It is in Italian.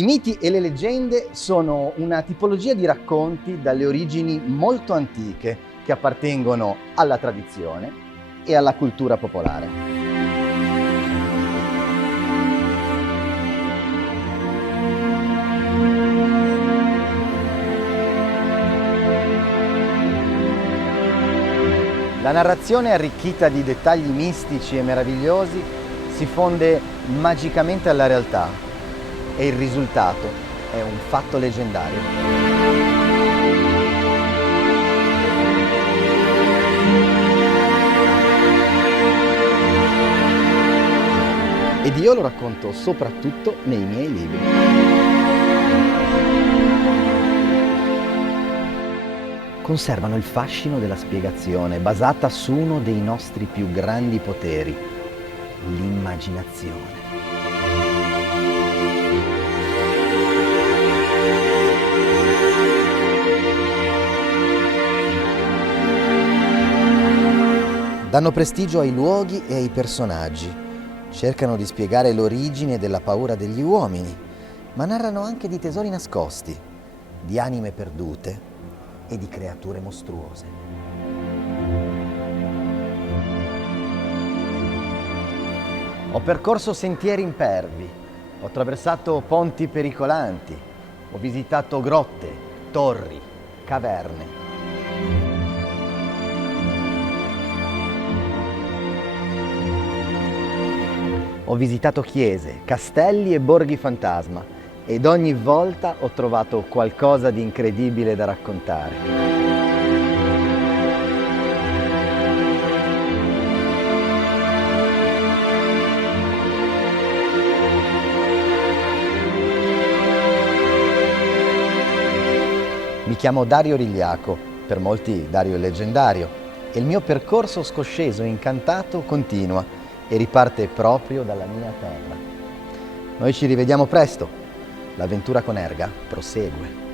I miti e le leggende sono una tipologia di racconti dalle origini molto antiche che appartengono alla tradizione e alla cultura popolare. La narrazione arricchita di dettagli mistici e meravigliosi si fonde magicamente alla realtà e il risultato è un fatto leggendario. Ed io lo racconto soprattutto nei miei libri. Conservano il fascino della spiegazione, basata su uno dei nostri più grandi poteri, l'immaginazione. Danno prestigio ai luoghi e ai personaggi, cercano di spiegare l'origine della paura degli uomini, ma narrano anche di tesori nascosti, di anime perdute e di creature mostruose. Ho percorso sentieri impervi, ho attraversato ponti pericolanti, ho visitato grotte, torri, caverne. Ho visitato chiese, castelli e borghi fantasma ed ogni volta ho trovato qualcosa di incredibile da raccontare. Mi chiamo Dario Rigliaco, per molti Dario il leggendario, e il mio percorso scosceso e incantato continua e riparte proprio dalla mia terra. Noi ci rivediamo presto. L'avventura con Erga prosegue.